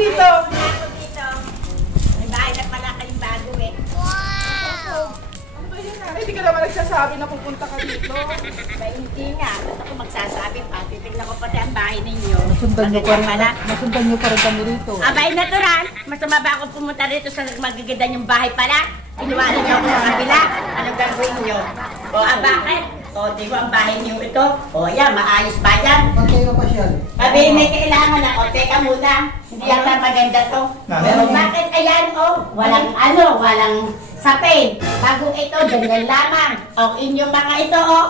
dito. May bahay na pala kayong bago eh. Wow! Ano ba yun, nanay? Hindi ka naman nagsasabi na pupunta ka dito. May hindi nga. Ako magsasabi pa. Titignan ko pati ang bahay ninyo. Nasundan nyo pa rin kami rito. Abay, natural. Masama ba ako pumunta rito sa magaganda yung bahay pala? Iniwanan niyo ako sa kabila. Anong gagawin niyo? O, bakit? O, di ko ang bahay niyo ito. O, yan, maayos ba yan? Pantay ka pa siya. Sabi, may kailangan ako. Teka muna. Hindi yata maganda to. O, bakit? Ayan, o. Walang sapin. Bago ito, ganyan lamang. O, inyong mga ito, o.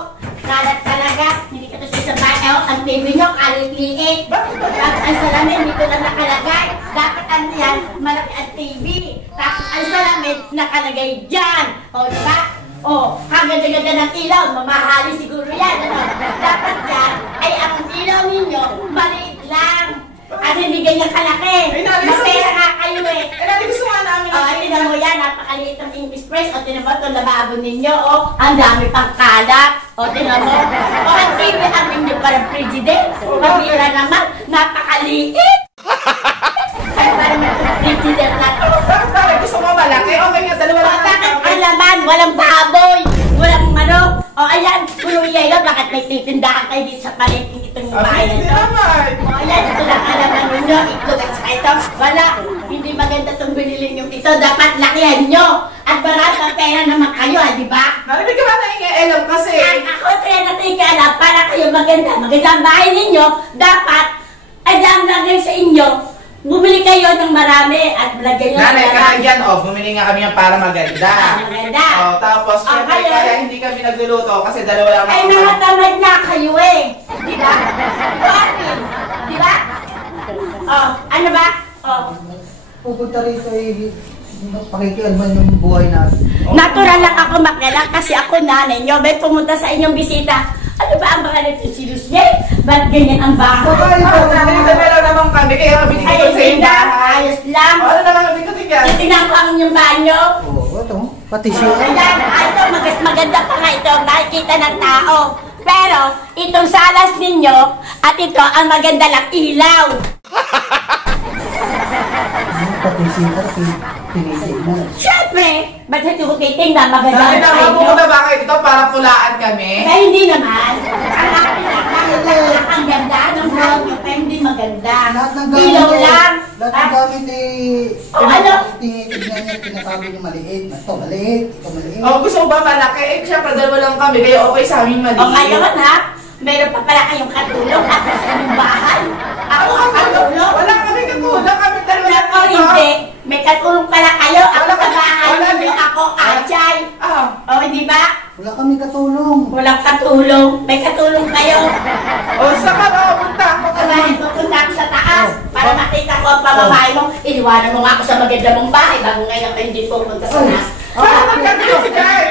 Kalat talaga. Hindi ka to sa bahay. O, ang TV nyo, kalit-liit. Tapos ang salamin, dito lang nakalagay. Dapat ang yan, malaki ang TV. Tapos ang salamin, nakalagay dyan. O, diba? Oh, kaganda-ganda ng ilaw, mamahali siguro yan, ano? Dapat yan, ay ang ilaw ninyo, maliit lang. At hindi ganyan kalaki. Mapera nga kayo eh. Nani, gusto nga namin. Oh, tinan mo yan, napakaliit ng English press. O, tinan mo itong lababo ninyo, oh, ang dami pang kalat. O, tinan mo. O, ang TV, ang ninyo parang frigidaire. Mabira naman, napakaliit. Kaya parang frigidaire na to. Bakit gusto mo malaki? Okay nga, dalawa lang. Bakit alaman? Walang baboy! Walang manok! O ayan, puno yelo, bakit may titindahan kayo dito sa paliting itong bahay na ito? O ayan, ito lang alaman ninyo, itlog at saka ito. Wala, hindi maganda itong binili nyo ito. Dapat lakihan nyo. At maraming ang pera naman kayo, di ba? Nalibig ka ba na ingay-elam kasi? Ako kaya natin kaalam, para kayo maganda. Maganda ang bahay ninyo, dapat, ay daan lang sa inyo. Bumili kayo ng marami at lagyan nyo. Nanay, kahit bumili nga kami yan para maganda. Maganda. Tapos, kaya hindi kami nagluluto kasi dalawa lang ay, nakatamad na kayo eh. Di ba? Di ba? Ano ba? Pupunta rito eh, pakikialman yung buhay natin. Natural lang ako makialam kasi ako nanay nyo. May pumunta sa inyong bisita. Ano ba ang mga nito si Lucia? Ba't ganyan ang bahay? Meron naman kami, kaya kami dito sa inyo. Ayos lang. Ano naman kami dito tingnan? Titingnan ko ang inyong banyo. Oo, ito. Pati siya. Ayan, ito, maganda pa nga ito. Nakikita ng tao. Pero, itong salas ninyo at ito ang maganda lang ilaw. Pati siya, tinigil mo. Siyempre, ba't hindi ko titingnan? Maganda Nanay, ang naman inyo. pumunta ba kayo dito para pulaan kami? Kaya hindi naman. Ang akin lang, ang ganda ng buwan nyo, pero hindi maganda. Lahat ng gamit Ilaw lang. Lahat ng gamit eh, Ano? tingnan niya, tinatabi niya maliit. Ito maliit, ito maliit. Gusto mo ba malaki? Siyempre, dalawa lang kami, kaya okay sa amin maliit. O ngayon ha, meron pa pala kayong katulong at sa inyong bahay. Ako ang katulong. Wala kami katulong, kami dalawa lang O hindi, may katulong pala kayo. Ako Wala sa bahay wala ninyo, ako ajay. O hindi ba? Wala kami katulong. Walang katulong. May katulong kayo. Saka na, punta ako Kabahin, pupunta ako sa taas para makita ko ang pamamahay mo. Iniwanan mo nga ako sa maganda mong bahay bago ngayon kayo hindi pupunta sa taas. Saan nagkatulong si Jai?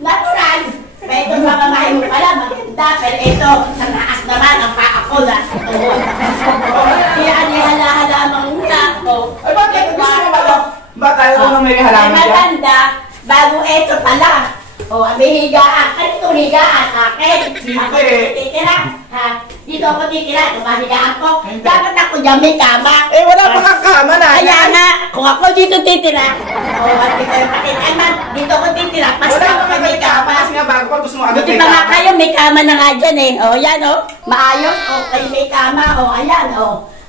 Natural. Pero itong pamamahay mo pala maganda. Pero ito, sa taas naman ang paa ko na. Kaya anihala-hala muna ako. Ay, bakit gusto mo ba? Ba tayo nung may halaman Ay, dyan? maganda. Bago ito pala. May higaan. Ano itong higaan? Akin. Ako titira. Dito ako titira. Ito mahigaan ko. Dapat ako dyan may kama. Wala pa kang kama na. Kaya nga, kung ako dito titira. At kayo pakitama. Dito ako titira. Basta Wala ako pa may kama. kasi nga bago pa gusto mo agad Buti pa nga kayo, may kama na nga dyan eh. Yan maayos. Kayo may kama. Ayan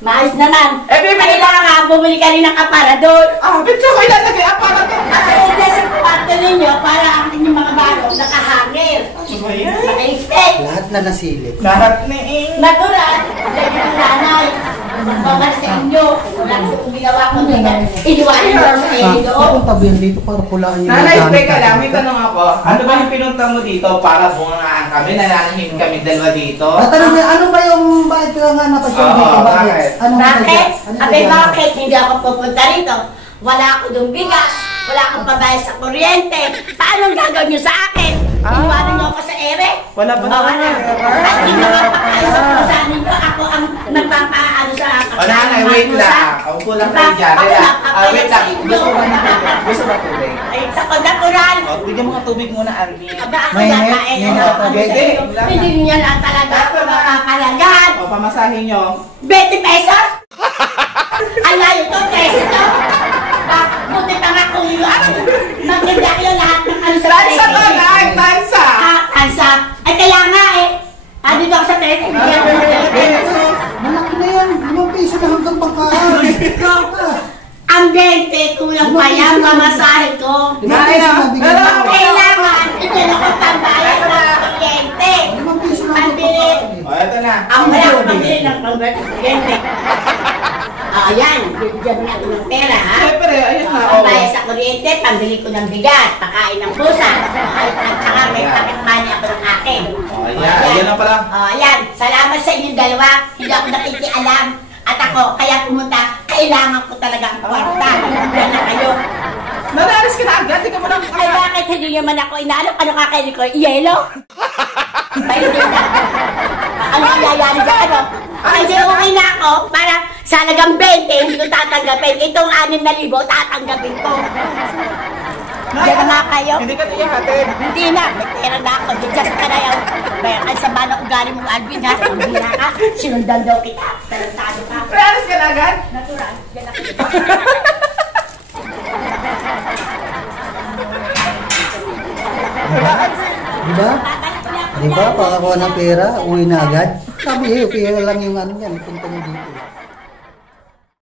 maayos naman. Kailangan nga, bumili ka rin ng aparador. Ba't ka ko ilalagay ang para to? Hindi sa kwarto ninyo para ang inyong mga balong nakahangir. Ano ba yan? Makaigpit. Lahat na nasilip. Lahat na eh. Natural. Lagi ng nanay. Bagal sa inyo. Wala ko ginawa ko nila. Iniwanan mo sa inyo doon. Pupunta ba yan dito para pulaan yung Nanay, gamit teka lang, may natin? tanong ako. Ano ba yung pinunta mo dito para bungaan kami? Nananahim kami dalawa dito? Tatanong niya, ano ba yung bakit ka nga napasyon Oo, dito? bakit? Anong Bakit? Ano Abay, bakit hindi ako pupunta rito? Wala ako dong bigas. Wala akong pabayad sa kuryente. Paano gagawin niyo sa akin? Iniwanan niyo ako sa ere? Wala pa naman At hindi makapakaisap ko sa ninyo. Ako ang nagpapaano sa Nanay, wait lang. Ako lang kayo dyan. Wait lang. Gusto ba na tubig? Gusto ba tubig? Ay, ako natural. Bigyan mo nga tubig muna, Arvin. Aba, ako May nakain. hit, Ano sa pwede. inyo? Hindi niya lang talaga ako makapalagan. Pamasahin nyo. 20 pesos? Alayo 20, kulang pa yan, mamasahe ko. Nanay na. Kailangan, ito na ko pambayad ng kuryente. Pambili. O, eto na. Ako wala akong pambili ng kuryente. Ayan, bigyan mo na ako ng pera, ha? Siyempre, ayun na. Pambayad sa kuryente, pambili ko ng bigat, pakain ng pusa. At saka may pakitmani ako ng akin. O, ayan na pala. Ayan, salamat sa inyong dalawa. Hindi ako nakikialam. At ako, kaya pumunta, kailangan ko talaga ang kwarta. Yan na kayo. Nanaris ka na agad. Tika mo lang. Ay, bakit hindi naman ako inaalok? Ano kakainin ko? Yelo? Ay, hindi na. Ano ang yayari dyan? Ano? Ay, hindi okay na ako para sa halagang 20, hindi ko tatanggapin. Itong 6,000, tatanggapin ko. Diyan na nga kayo. Hindi ka tiyahatin. Hindi na. May pera na ako. Just ka na yan. Ay, sa manok galing mong Alvin, ha? Ang bira ka. Sinundan daw kita. Talentado ka. Nanaris ka na agad. Natural. Yan na kita. Diba? Diba? Pakakuha ng pera, uwi na agad. Sabi, okay lang yung ano yan, punta mo dito.